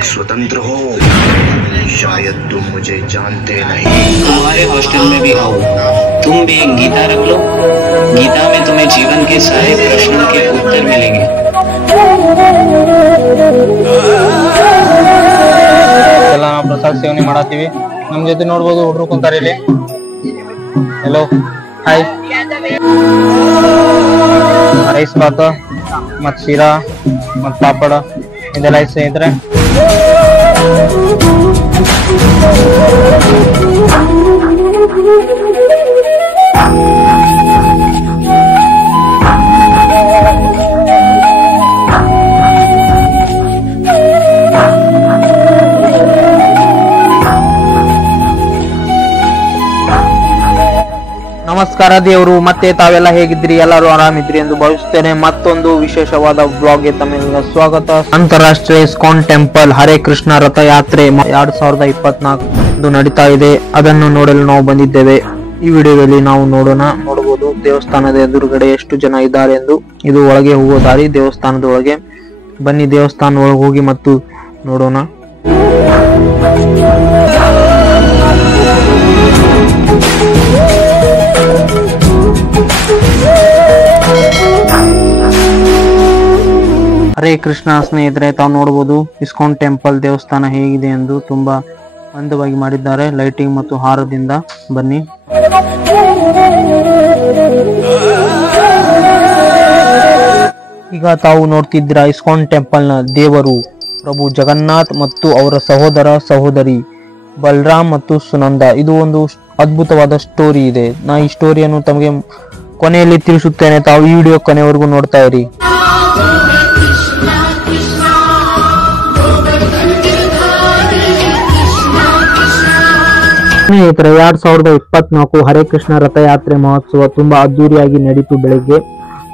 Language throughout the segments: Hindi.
एक स्वतंत्र हो। शायद तुम मुझे जानते नहीं। तुम्हारे हॉस्टल में भी आओ, तुम भी एक गीता रख लो। गीता में तुम्हें जीवन के सारे प्रश्नों के उत्तर मिलेंगे। ಎಲ್ಲ ನಾವು ಪ್ರಸಾದ ಸೇವನೆ ಮಾಡತ್ತೀವಿ. ನಮ್ಮ ಜೊತೆ ನೋಡ್ಬೋದು ಹುಡುಗರು ಕುಂತಾರೆ ಇಲ್ಲಿ. Hello hi. ರೈಸ್ ಬಾತ್ ಮತ್ ಶಿರಾ ಮತ್ ಪಾಪಡ ಇದೆಲ್ಲ ಐತೆ ಸ್ನೇಹಿತರೆ. ನಮಸ್ಕಾರ ದೇವರು, ಮತ್ತೆ ತಾವೆಲ್ಲ ಹೇಗಿದ್ರಿ? ಎಲ್ಲರೂ ಆರಾಮಿದ್ರಿ ಎಂದು ಭಾವಿಸುತ್ತೇನೆ. ಮತ್ತೊಂದು ವಿಶೇಷವಾದ ಬ್ಲಾಗ್ ಗೆ ತಮ್ಮೆಲ್ಲ ಸ್ವಾಗತ. ಅಂತಾರಾಷ್ಟ್ರೀಯ ಇಸ್ಕಾನ್ ಟೆಂಪಲ್ ಹರೇ ಕೃಷ್ಣ ರಥಯಾತ್ರೆ 2024 ನಡೀತಾ ಇದೆ. ಅದನ್ನು ನೋಡಲು ನಾವು ಬಂದಿದ್ದೇವೆ. ಈ ವಿಡಿಯೋದಲ್ಲಿ ನಾವು ನೋಡಬಹುದು ದೇವಸ್ಥಾನದ ಎದುರುಗಡೆ ಎಷ್ಟು ಜನ ಇದ್ದಾರೆ ಎಂದು. ಇದು ಒಳಗೆ ಹೋಗೋ ದಾರಿ, ದೇವಸ್ಥಾನದ ಒಳಗೆ. ಬನ್ನಿ ದೇವಸ್ಥಾನ ಒಳಗೆ ಹೋಗಿ ಮತ್ತು ನೋಡೋಣ. ಹರೇ ಕೃಷ್ಣ ಸ್ನೇಹಿತರೆ, ತಾವು ನೋಡಬಹುದು ಇಸ್ಕಾನ್ ಟೆಂಪಲ್ ದೇವಸ್ಥಾನ ಹೇಗಿದೆ ಎಂದು. ತುಂಬಾ ಅಂದವಾಗಿ ಮಾಡಿದ್ದಾರೆ ಲೈಟಿಂಗ್ ಮತ್ತು ಹಾರದಿಂದ. ಬನ್ನಿ. ಈಗ ತಾವು ನೋಡ್ತಿದ್ದೀರ ಇಸ್ಕಾನ್ ಟೆಂಪಲ್ ನ ದೇವರು ಪ್ರಭು ಜಗನ್ನಾಥ್ ಮತ್ತು ಅವರ ಸಹೋದರ ಸಹೋದರಿ ಬಲರಾಮ್ ಮತ್ತು ಸುನಂದ. ಇದು ಒಂದು ಅದ್ಭುತವಾದ ಸ್ಟೋರಿ ಇದೆ. ನಾ ಈ ಸ್ಟೋರಿಯನ್ನು ತಮಗೆ ಕೊನೆಯಲ್ಲಿ ತಿಳಿಸುತ್ತೇನೆ. ತಾವು ಈ ವಿಡಿಯೋ ಕೊನೆವರೆಗೂ ನೋಡ್ತಾ ಇರಿ. ಸ್ನೇಹಿತರೆ, 2024 ಹರೇ ಕೃಷ್ಣ ರಥಯಾತ್ರೆ ಮಹೋತ್ಸವ ತುಂಬಾ ಅದ್ದೂರಿಯಾಗಿ ನಡೀತು. ಬೆಳಿಗ್ಗೆ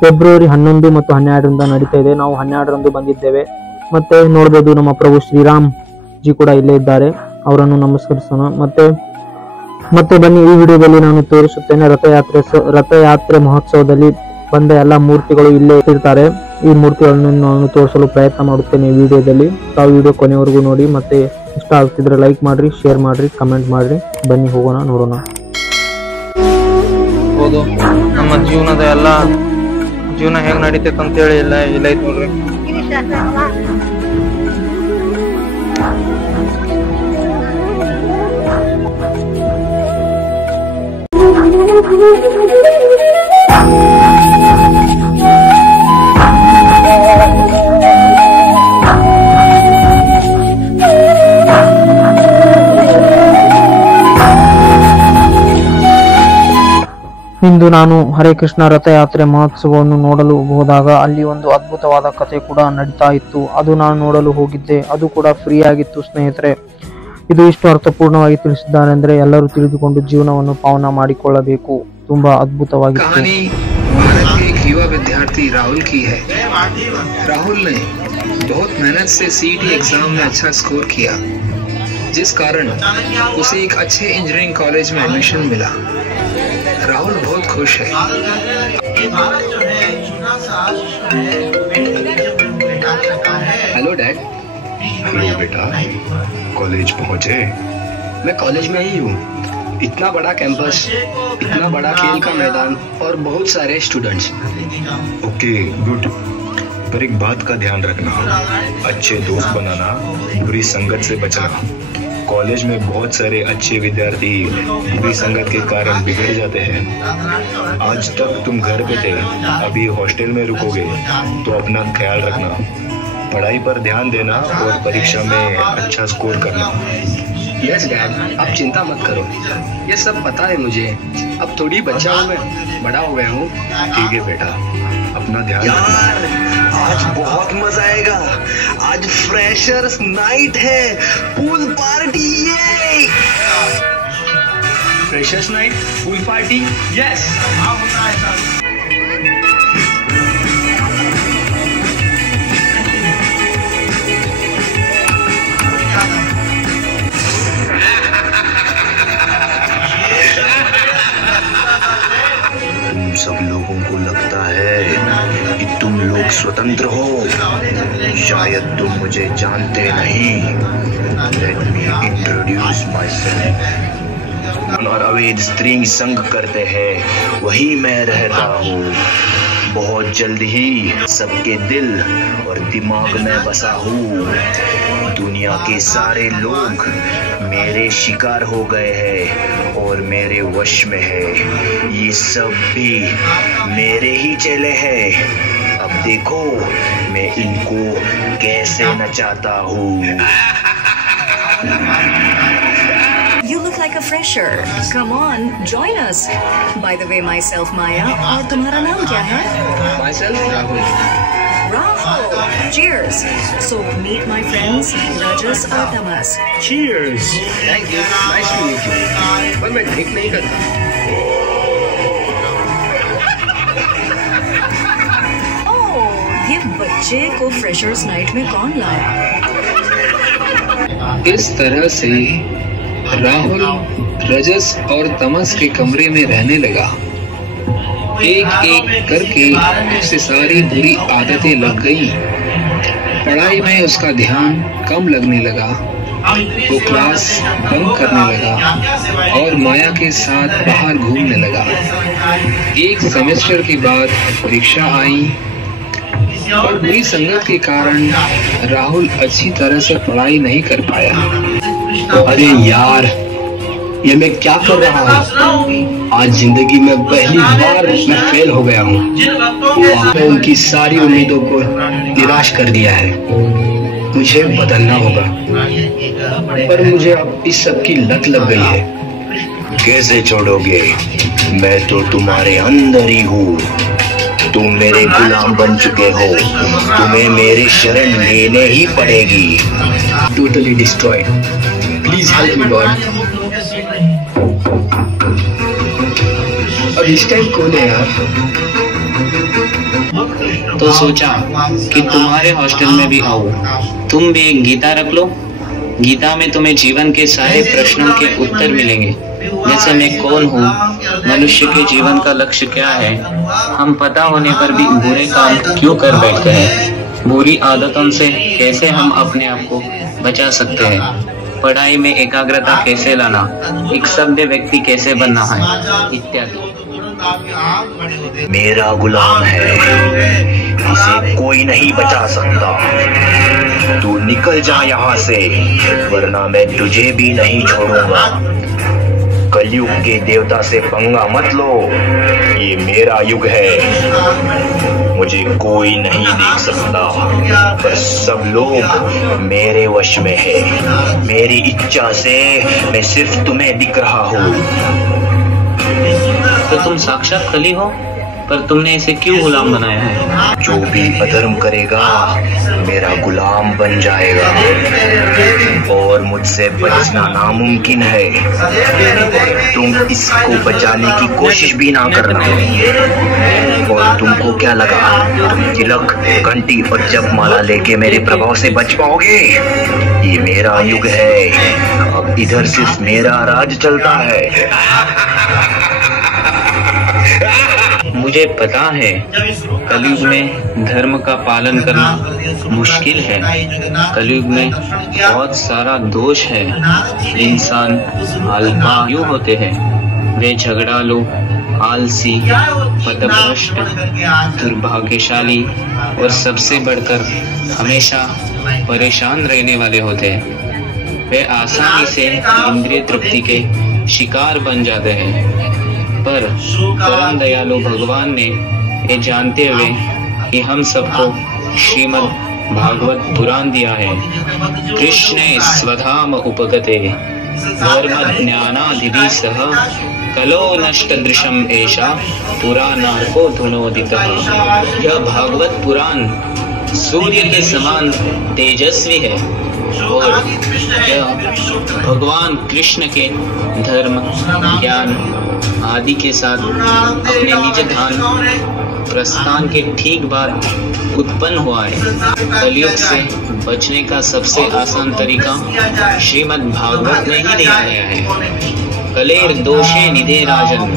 ಫೆಬ್ರವರಿ 11 ಮತ್ತು 12ರಿಂದ ನಡೀತಾ ಇದೆ. ನಾವು 12ರಂದು ಬಂದಿದ್ದೇವೆ. ಮತ್ತೆ ನೋಡಬಹುದು ನಮ್ಮ ಪ್ರಭು ಶ್ರೀರಾಮ್ ಜಿ ಕೂಡ ಇಲ್ಲೇ ಇದ್ದಾರೆ. ಅವರನ್ನು ನಮಸ್ಕರಿಸೋಣ. ಮತ್ತೆ ಬನ್ನಿ, ಈ ವಿಡಿಯೋದಲ್ಲಿ ನಾನು ತೋರಿಸುತ್ತೇನೆ ರಥಯಾತ್ರೆ ಮಹೋತ್ಸವದಲ್ಲಿ ಬಂದ ಎಲ್ಲ ಮೂರ್ತಿಗಳು ಇಲ್ಲೇ ಇರ್ತಾರೆ. ಈ ಮೂರ್ತಿಗಳನ್ನು ನಾನು ತೋರಿಸಲು ಪ್ರಯತ್ನ ಮಾಡುತ್ತೇನೆ ಈ ವಿಡಿಯೋದಲ್ಲಿ. ತಾವು ವಿಡಿಯೋ ಕೊನೆವರೆಗೂ ನೋಡಿ. ಮತ್ತೆ ಇಷ್ಟ ಆಗ್ತಿದ್ರೆ ಲೈಕ್ ಮಾಡ್ರಿ, ಶೇರ್ ಮಾಡ್ರಿ, ಕಮೆಂಟ್ ಮಾಡ್ರಿ. ಬನ್ನಿ ಹೋಗೋಣ, ನೋಡೋಣ. ಹೌದು, ನಮ್ಮ ಜೀವನ ಹೇಗ್ ನಡೀತೈತೆ ಅಂತ ಹೇಳಿ ಇಲ್ಲ ಐತ್ ನೋಡ್ರಿ. ಇಂದು ನಾನು ಹರೇ ಕೃಷ್ಣ ರಥಯಾತ್ರೆ ಮಹೋತ್ಸವವನ್ನು ನೋಡಲು ಹೋದಾಗ ಅಲ್ಲಿ ಒಂದು ಅದ್ಭುತವಾದ ಕಥೆ ಕೂಡ ನಡೀತಾ ಇತ್ತು. ಅದು ನಾನು ನೋಡಲು ಹೋಗಿದ್ದೆ. ಅದು ಕೂಡ ಫ್ರೀ ಆಗಿತ್ತು ಸ್ನೇಹಿತರೆ. ಇದು ಇಷ್ಟು ಅರ್ಥಪೂರ್ಣವಾಗಿ ತಿಳಿಸಿದ್ದಾರೆ ಅಂದ್ರೆ ಎಲ್ಲರೂ ತಿಳಿದುಕೊಂಡು ಜೀವನವನ್ನು ಪಾವನ ಮಾಡಿಕೊಳ್ಳಬೇಕು. ತುಂಬಾ ಅದ್ಭುತವಾಗಿತ್ತು. युवा विद्यार्थी राहुल की है। राहुल ने बहुत मेहनत से सीईटी एग्जाम में अच्छा स्कोर किया, जिस कारण उसे एक अच्छे इंजीनियरिंग कॉलेज में एडमिशन मिला। राहुल बहुत खुश है। Hello dad. हेलो बेटा, कॉलेज पहुंचे? मैं कॉलेज में ही हूँ। इतना बड़ा कैंपस, इतना बड़ा खेल का मैदान और बहुत सारे स्टूडेंट्स। ओके गुड, पर एक बात का ध्यान रखना, अच्छे दोस्त बनाना, बुरी संगत से बचना। कॉलेज में बहुत सारे अच्छे विद्यार्थी बुरी संगत के कारण बिगड़ जाते हैं। आज तक तुम घर पे थे, अभी हॉस्टल में रुकोगे तो अपना ख्याल रखना, पढ़ाई पर ध्यान देना और परीक्षा में अच्छा स्कोर करना। यस डैड, आप चिंता मत करो, ये सब पता है मुझे। अब थोड़ी बच्चा हूँ मैं, बड़ा हो गया हूँ। ठीक है बेटा, अपना ध्यान रखना। आज बहुत मजा आएगा। आज फ्रेशर्स नाइट है, pool party. Freshers night, pool party, yes. सब लोगों को लगता है कि तुम लोग स्वतंत्र हो, शायद तुम मुझे जानते नहीं। Let me introduce my self. और अवैध स्त्री संग करते हैं वही मैं रहता हूँ। बहुत जल्द ही सबके दिल और दिमाग में बसा हूँ। दुनिया के सारे लोग मेरे शिकार हो गए हैं और मेरे वश में है। ये सब भी मेरे ही चेले हैं। अब देखो मैं इनको कैसे नचाता हूँ। You look like a fresher. Come on, join us. By the way, myself Maya. और तुम्हारा नाम क्या है? Myself Rahul. Rahul. Cheers. So meet my friends Rajas और Tamas. Cheers. Thank you. Nice to meet you. पर मैं ड्रिंक नहीं करता। Oh, ये बच्चे को फ्रेशर्स नाइट में कौन लाया? इस तरह से राहुल रजस और तमस के कमरे में रहने लगा। एक एक करके उसे सारी बुरी आदतें लग गई। पढ़ाई में उसका ध्यान कम लगने लगा। वो क्लास बंक करने लगा और माया के साथ बाहर घूमने लगा। एक सेमेस्टर के बाद परीक्षा आई और बुरी संगत के कारण राहुल अच्छी तरह से पढ़ाई नहीं कर पाया। अरे यार, ये मैं क्या कर रहा हूँ? आज जिंदगी में पहली बार मैं फेल हो गया हूँ। आपने उनकी सारी उम्मीदों को निराश कर दिया है। मुझे बदलना होगा, पर मुझे अब इस सब की लत लग गई है। कैसे छोड़ोगे? मैं तो तुम्हारे अंदर ही हूँ। तुम मेरे गुलाम बन चुके हो। तुम्हें मेरी शरण लेने ही पड़ेगी। Totally destroyed. Please help me God. अब इस टाइम कौन है यार? तो सोचा कि तुम्हारे हॉस्टल में भी आऊं। तुम भी एक गीता रख लो। गीता में तुम्हें जीवन के सारे प्रश्नों के उत्तर मिलेंगे, जैसे मैं कौन हूँ, मनुष्य के जीवन का लक्ष्य क्या है, हम पता होने पर भी बुरे काम क्यों कर बैठते हैं, बुरी आदतों से कैसे हम अपने आप को बचा सकते हैं, पढ़ाई में एकाग्रता कैसे लाना, एक सभ्य व्यक्ति कैसे बनना है, इत्यादि। मेरा गुलाम है, इसे कोई नहीं बचा सकता। तू निकल जा यहाँ से, वरना मैं तुझे भी नहीं छोड़ूंगा। कलयुग के देवता से पंगा मत लो, ये मेरा युग है। मुझे कोई नहीं देख सकता, पर सब लोग मेरे वश में है। मेरी इच्छा से मैं सिर्फ तुम्हें दिख रहा हूँ। तो तुम साक्षात कली हो, पर तुमने इसे क्यों गुलाम बनाया है? जो भी अधर्म करेगा मेरा गुलाम बन जाएगा और मुझसे बचना नामुमकिन है। तुम इसको बचाने की कोशिश भी ना करना। और तुमको क्या लगा, तुम तिलक, घंटी और जपमाला लेके मेरे प्रभाव से बच पाओगे? ये मेरा युग है, अब इधर सिर्फ मेरा राज चलता है। मुझे पता है कलयुग में धर्म का पालन करना मुश्किल है। कलयुग में बहुत सारा दोष है। इंसान अल्पायु होते हैं, वे झगड़ालू, आलसी, पथभ्रष्ट, दुर्भाग्यशाली और सबसे बढ़कर हमेशा परेशान रहने वाले होते हैं। वे आसानी से इंद्रिय तृप्ति के शिकार बन जाते हैं। पर परम दयालु भगवान ने ये जानते हुए कि हम सबको श्रीमद् भागवत पुराण दिया है, कृष्णे स्वधाम उपगते धर्म ज्ञानाधिधि सह कलो नष्ट दृशम ऐशा पुराणार्को धुनोदितः। यह भागवत पुराण सूर्य के समान तेजस्वी है और यह भगवान कृष्ण के धर्म, ज्ञान आदि के साथ अपने निज धाम प्रस्थान के ठीक बाद उत्पन्न हुआ है। कलयुग से बचने का सबसे आसान तरीका श्रीमद् भागवत में ही दिया गया है। कलेर्दोषे निधे राजन्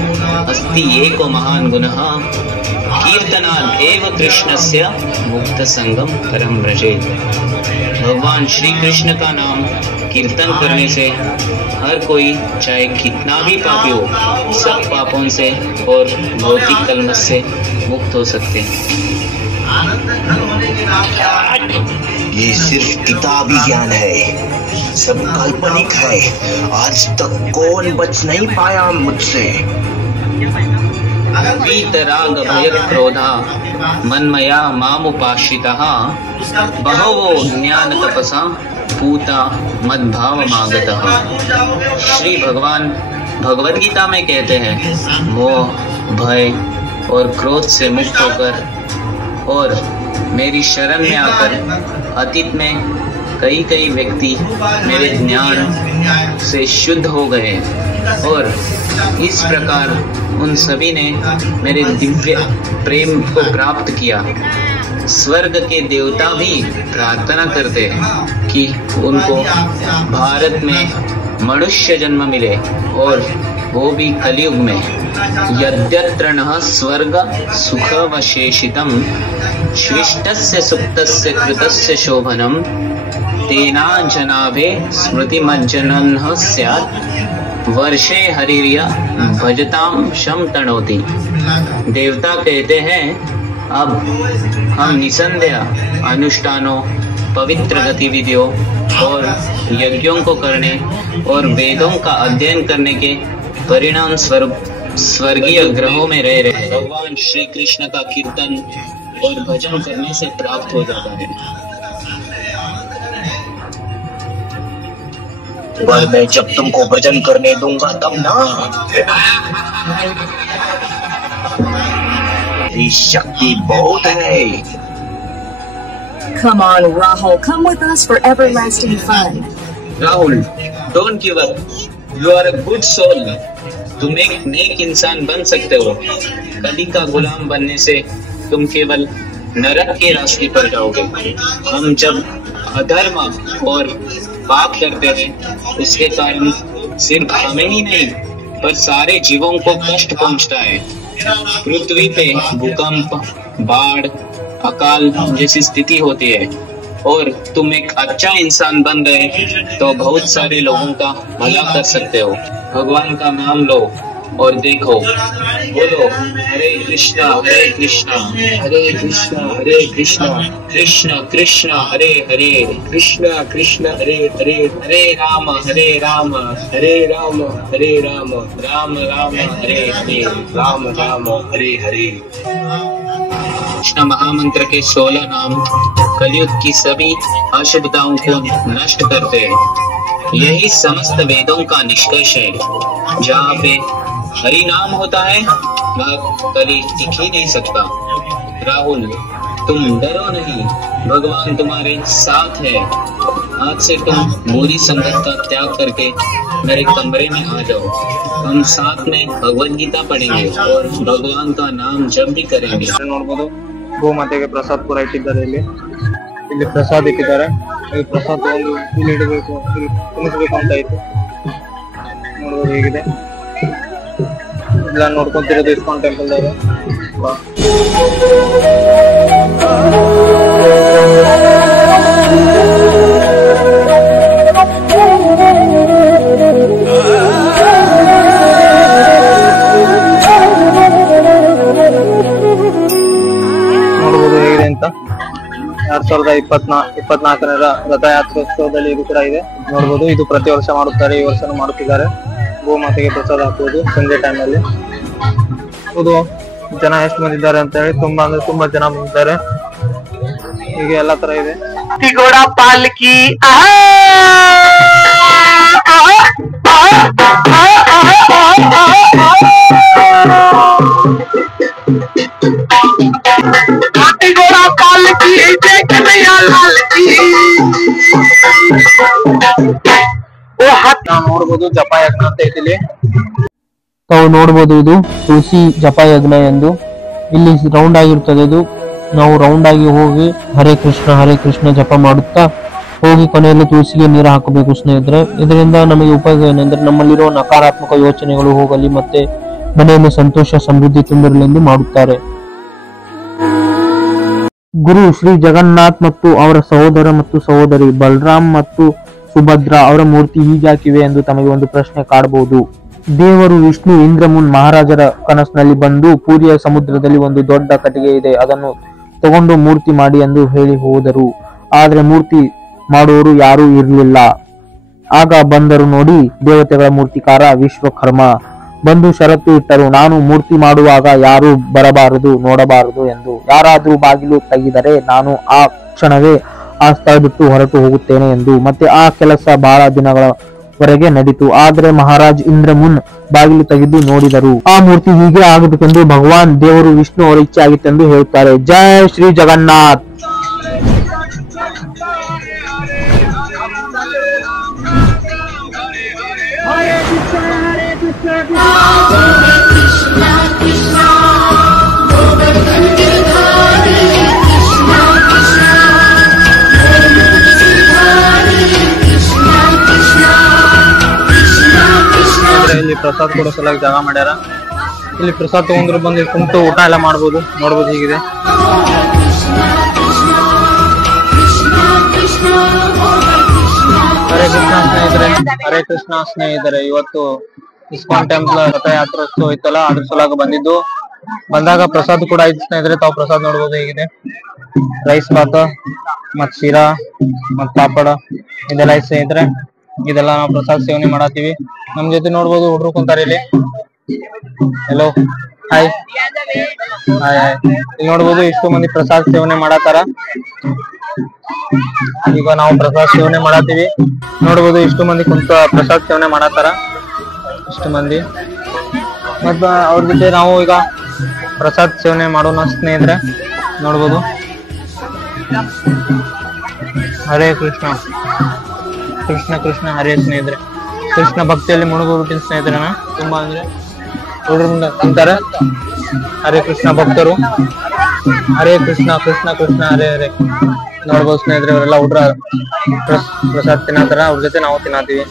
अस्ति एको महान गुणः कीर्तनात् एव कृष्णस्य मुक्त संगम परम व्रजेत्। भगवान श्री कृष्ण का नाम कीर्तन करने से हर कोई चाहे कितना भी पापी हो सब पापों से और भौतिक कलमश से मुक्त हो सकते हैं। ये सिर्फ किताबी ज्ञान है, सब काल्पनिक है। आज तक कौन बच नहीं पाया मुझसे। वीतराग भय क्रोधा मन्मया मामुपाश्रितः बहवो ज्ञान तपसा पूता मद्भावमागतः। श्री भगवान भगवद गीता में कहते हैं, मोह भय और क्रोध से मुक्त होकर और मेरी शरण में आकर अतीत में कई व्यक्ति मेरे ज्ञान से शुद्ध हो गए और इस प्रकार उन सभी ने मेरे दिव्य प्रेम को प्राप्त किया। स्वर्ग के देवता भी प्रार्थना करते हैं कि उनको भारत में मनुष्य जन्म मिले और वो भी कलयुग में। यद्यत्र नः स्वर्ग सुखवशेषितं श्रेष्ठस्य सुप्तस्य कृतस्य शोभनं तेना जनाभे स्मृतिमज्जनः स्यात् वर्षे हरिर्य भजताम शम तणोति। देवता कहते हैं, अब हम निसंदेह अनुष्ठानों, पवित्र गतिविधियों और यज्ञों को करने और वेदों का अध्ययन करने के परिणाम स्वरूप स्वर्गीय ग्रहों में रह रहे हैं। भगवान श्री कृष्ण का कीर्तन और भजन करने से प्राप्त हो जाता है। पर मैं जब तुमको भजन करने दूंगा तब ना। तेरी शक्ति बहुत है। Come on, Rahul. Come with us for everlasting fun. Rahul, don't give up. You are a good soul. तुम एक नेक इंसान बन सकते हो। कली का गुलाम बनने से तुम केवल नरक के रास्ते पर जाओगे। हम जब अधर्म और पाप करते हैं उसके कारण सिर्फ हमें ही नहीं पर सारे जीवों को कष्ट पहुंचता है। पृथ्वी पे भूकंप, बाढ़, अकाल जैसी स्थिति होती है और तुम एक अच्छा इंसान बन गए तो बहुत सारे लोगों का भला कर सकते हो। भगवान का नाम लो और देखो, बोलो हरे कृष्णा कृष्णा कृष्ण कृष्ण हरे हरे, कृष्ण कृष्ण हरे हरे, हरे राम हरे राम राम राम हरे हरे, राम राम हरे हरे। कृष्ण महामंत्र के 16 नाम कलयुग की सभी अशुभताओं को नष्ट करते हैं। यही समस्त वेदों का निष्कर्ष है। जहाँ पे हरि नाम होता है वह कली टिक ही नहीं सकता। राहुल, तुम डरो नहीं, भगवान तुम्हारे साथ है। आज से तुम बुरी संगत का त्याग करके मेरे कमरे में आ जाओ। हम साथ में भगवद गीता पढ़ेंगे और भगवान का नाम जप भी करेंगे। ನೋಡಬಹುದು ಗೋಮಾತೆಗೆ ಪ್ರಸಾದ ಕೂಡ ಇಟ್ಟಿದ್ದಾರೆ। ಇಲ್ಲಿ ಪ್ರಸಾದ ಇಟ್ಟಿದ್ದಾರೆ। ಈ ಪ್ರಸಾದ ಒಂದು ಇಲ್ಲಿ ಇಡಬೇಕು, ತಿನ್ನಿಸಬೇಕು ಅಂತ ಇತ್ತು। ನೋಡಬಹುದು ಹೇಗಿದೆ ಎಲ್ಲ ನೋಡ್ಕೊಂತಿರೋದು ಇಸ್ಕಾನ್ ಟೆಂಪಲ್ ದಾಗ। ನೋಡಬಹುದು ಹೇಗಿದೆ ಅಂತ 2024ರ ರಥಯಾತ್ರೋತ್ಸವದಲ್ಲಿ ಇದು ಕೂಡ ಇದೆ। ನೋಡಬಹುದು ಇದು ಪ್ರತಿ ವರ್ಷ ಮಾಡುತ್ತಾರೆ, ಈ ವರ್ಷನೂ ಮಾಡುತ್ತಿದ್ದಾರೆ। ಗೋಮಾತೆಗೆ ಪ್ರಸಾದ ಹಾಕುವುದು ಸಂಜೆ ಟೈಮ್ ಅಲ್ಲಿ। ಇದು ಜನ ಎಷ್ಟು ಮಂದಿ ಇದ್ದಾರೆ ಅಂತ ಹೇಳಿ ತುಂಬಾ ಅಂದ್ರೆ ತುಂಬಾ ಜನ ಬಂದಿದ್ದಾರೆ। ಹೀಗೆ ಎಲ್ಲಾ ತರ ಇದೆ। घोड़ा पालकी घोड़ा पालकी देख मैया लाल की। ನಾವು ನೋಡಬಹುದು ಜಪಯಜ್ಞ ಅಂತ ಇಲ್ಲಿ ತಾವು ನೋಡಬಹುದು। ಇದು ತುಳಸಿ ಜಪಯಜ್ಞ ಎಂದು ಇಲ್ಲಿ ರೌಂಡ್ ಆಗಿರ್ತದೆ। ಇದು ನಾವು ರೌಂಡ್ ಆಗಿ ಹೋಗಿ ಹರೇ ಕೃಷ್ಣ ಜಪ ಮಾಡುತ್ತಾ ಹೋಗಿ ಕೊನೆಯಲ್ಲಿ ತುಳಸಿಗೆ ನೀರು ಹಾಕಬೇಕು ಸ್ನೇಹಿತರೆ. ಇದರಿಂದ ನಮಗೆ ಉಪಯೋಗ ಏನೆಂದ್ರೆ ನಮ್ಮಲ್ಲಿರುವ ನಕಾರಾತ್ಮಕ ಯೋಚನೆಗಳು ಹೋಗಲಿ ಮತ್ತೆ ಮನೆಯಲ್ಲಿ ಸಂತೋಷ ಸಮೃದ್ಧಿ ತುಂಬಿರಲಿ ಎಂದು ಮಾಡುತ್ತಾರೆ. ಗುರು ಶ್ರೀ ಜಗನ್ನಾಥ್ ಮತ್ತು ಅವರ ಸಹೋದರ ಮತ್ತು ಸಹೋದರಿ ಬಲರಾಮ್ ಮತ್ತು ಸುಭದ್ರಾ ಅವರ ಮೂರ್ತಿ ಹೀಗಾಕಿವೆ ಎಂದು ತಮಗೆ ಒಂದು ಪ್ರಶ್ನೆ ಕಾಡಬಹುದು. ದೇವರು ವಿಷ್ಣು ಇಂದ್ರಮುನ್ ಮಹಾರಾಜರ ಕನಸಿನಲ್ಲಿ ಬಂದು ಪೂರಿಯ ಸಮುದ್ರದಲ್ಲಿ ಒಂದು ದೊಡ್ಡ ಕಟ್ಟಿಗೆ ಇದೆ, ಅದನ್ನು ತಗೊಂಡು ಮೂರ್ತಿ ಮಾಡಿ ಎಂದು ಹೇಳಿ ಹೋದರು. ಆದ್ರೆ ಮೂರ್ತಿ ಮಾಡುವವರು ಯಾರೂ ಇರಲಿಲ್ಲ. ಆಗ ಬಂದರು ನೋಡಿ ದೇವತೆಗಳ ಮೂರ್ತಿಕಾರ ವಿಶ್ವಕರ್ಮ ಬಂದು ಷರತ್ತು ಇಟ್ಟರು, ನಾನು ಮೂರ್ತಿ ಮಾಡುವಾಗ ಯಾರು ಬರಬಾರದು ನೋಡಬಾರದು ಎಂದು. ಯಾರಾದ್ರೂ ಬಾಗಿಲು ತೆಗೆದರೆ ನಾನು ಆ ಕ್ಷಣವೇ ಆ ಸ್ಥಳ ಬಿಟ್ಟು ಹೊರಟು ಹೋಗುತ್ತೇನೆ ಎಂದು. ಮತ್ತೆ ಆ ಕೆಲಸ ಬಹಳ ದಿನಗಳವರೆಗೆ ನಡೀತು. ಆದ್ರೆ ಮಹಾರಾಜ್ ಇಂದ್ರಮುನ್ ಬಾಗಿಲು ತೆಗೆದು ನೋಡಿದರು. ಆ ಮೂರ್ತಿ ಹೀಗೆ ಆಗಬೇಕೆಂದು ಭಗವಾನ್ ದೇವರು ವಿಷ್ಣು ಅವರ ಇಚ್ಛೆ ಆಗಿತ್ತೆಂದು ಹೇಳುತ್ತಾರೆ. ಜೈ ಶ್ರೀ ಜಗನ್ನಾಥ್. ಇಲ್ಲಿ ಪ್ರಸಾದ್ ಕೊಡೋ ಸಲುವಾಗಿ ಜಾಗ ಮಾಡ್ಯಾರ. ಇಲ್ಲಿ ಪ್ರಸಾದ್ ತಗೊಂಡ್ರೆ ಬಂದು ಕುಂತು ಊಟ ಎಲ್ಲ ಮಾಡ್ಬೋದು, ನೋಡ್ಬೋದು. ಹೀಗಿದೆ ಹರೇ ಕೃಷ್ಣ ಸ್ನೇಹಿತರೆ, ಹರೇ ಕೃಷ್ಣ ಸ್ನೇಹಿತರೆ. ಇವತ್ತು ಇಸ್ಕಾನ್ ಟೆಂಪಲ್ ರಥಯಾತ್ರೋತ್ಸವ ಇತ್ತಲ್ಲ, ಅದ್ರ ಸಲುವಾಗಿ ಬಂದಿದ್ದು. ಬಂದಾಗ ಪ್ರಸಾದ್ ಕೂಡ ಐತಿ ಸ್ನೇಹಿತರೆ, ತಾವು ಪ್ರಸಾದ್ ನೋಡ್ಬೋದು. ಹೇಗಿದೆ ರೈಸ್ ಬಾತ್ ಮತ್ ಶೀರಾ ಮತ್ ಪಾಪಡ ಇದೆಲ್ಲ ಐತಿ ಸ್ನೇಹಿತರೆ. ಇದೆಲ್ಲ ನಾವು ಪ್ರಸಾದ್ ಸೇವನೆ ಮಾಡತ್ತೀವಿ. ನಮ್ ಜೊತೆ ನೋಡ್ಬೋದು ಹುಡ್ರು ಕುಂತಾರೆ ಇಲ್ಲಿ. Hello hi hi hi. ಇಲ್ಲಿ ನೋಡ್ಬೋದು ಇಷ್ಟು ಮಂದಿ ಪ್ರಸಾದ್ ಸೇವನೆ ಮಾಡತ್ತಾರ. ಈಗ ನಾವು ಪ್ರಸಾದ್ ಸೇವನೆ ಮಾಡತ್ತೀವಿ. ನೋಡ್ಬೋದು ಇಷ್ಟು ಮಂದಿ ಕುಂತ ಪ್ರಸಾದ್ ಸೇವನೆ ಮಾಡತ್ತಾರ, ಇಷ್ಟು ಮಂದಿ. ಮತ್ತ ಅವ್ರ ಜೊತೆ ನಾವು ಈಗ ಪ್ರಸಾದ್ ಸೇವನೆ ಮಾಡೋಣ ಸ್ನೇಹಿತರೆ. ನೋಡ್ಬೋದು ಹರೇ ಕೃಷ್ಣ ಕೃಷ್ಣ ಕೃಷ್ಣ ಹರೇ ಸ್ನೇಹಿತರೆ. ಕೃಷ್ಣ ಭಕ್ತಿಯಲ್ಲಿ ಮುಳುಗೋಗ್ಬಿಟ್ಟಿನ ಸ್ನೇಹಿತರೆ. ತುಂಬಾ ಅಂದ್ರೆ ಹುಡುಗರಿಂದ ಅಂತಾರೆ ಹರೇ ಕೃಷ್ಣ ಭಕ್ತರು. ಹರೇ ಕೃಷ್ಣ ಕೃಷ್ಣ ಕೃಷ್ಣ ಹರೇ ಹರೇ. ನೋಡ್ಬೋದು ಸ್ನೇಹಿತರೆ, ಅವರೆಲ್ಲ ಹುಡ್ರ ಪ್ರಸಾದ್ ತಿನ್ನತಾರ, ಅವ್ರ ಜೊತೆ ನಾವು ತಿನ್ನತೀವಿ.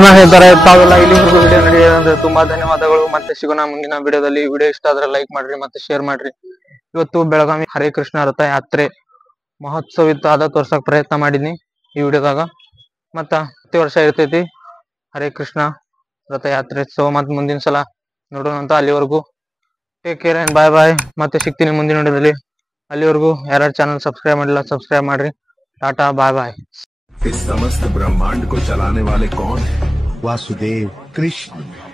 ಸ್ನೇಹಿತರೆ, ತಾವೆಲ್ಲ ಇಲ್ಲಿವರೆಗೂ ವಿಡಿಯೋ ನಡೆಯೋದಂದ್ರೆ ತುಂಬಾ ಧನ್ಯವಾದಗಳು. ಮತ್ತೆ ಸಿಗೋಣ ಮುಂದಿನ ವಿಡಿಯೋದಲ್ಲಿ. ವಿಡಿಯೋ ಇಷ್ಟ ಆದ್ರೆ ಲೈಕ್ ಮಾಡ್ರಿ ಮತ್ತೆ ಶೇರ್ ಮಾಡ್ರಿ. ಇವತ್ತು ಬೆಳಗಾವಿ ಹರೇ ಕೃಷ್ಣ ರಥಯಾತ್ರೆ ಮಹೋತ್ಸವ ಇತ್ತು, ಅದ ತೋರ್ಸಕ್ ಪ್ರಯತ್ನ ಮಾಡಿದ್ನಿ ಈ ವಿಡಿಯೋದಾಗ. ಮತ್ತ ಪ್ರತಿ ವರ್ಷ ಇರ್ತೈತಿ ಹರೇ ಕೃಷ್ಣ ರಥಯಾತ್ರೆ. ಸೊ ಮತ್ ಮುಂದಿನ ಸಲ ನೋಡೋಣ ಅಂತ. ಅಲ್ಲಿವರೆಗೂ ಟೇಕ್ ಕೇರ್ ಅಂಡ್ ಬಾಯ್ ಬಾಯ್. ಮತ್ತೆ ಸಿಗ್ತೀನಿ ಮುಂದಿನ ವಿಡಿಯೋದಲ್ಲಿ. ಅಲ್ಲಿವರೆಗೂ ಯಾರ್ಯಾರು ಚಾನಲ್ ಸಬ್ಸ್ಕ್ರೈಬ್ ಮಾಡಿಲ್ಲ ಸಬ್ಸ್ಕ್ರೈಬ್ ಮಾಡ್ರಿ. Tata bye bye. इस समस्त ब्रह्मांड को चलाने वाले कौन है? वासुदेव कृष्ण।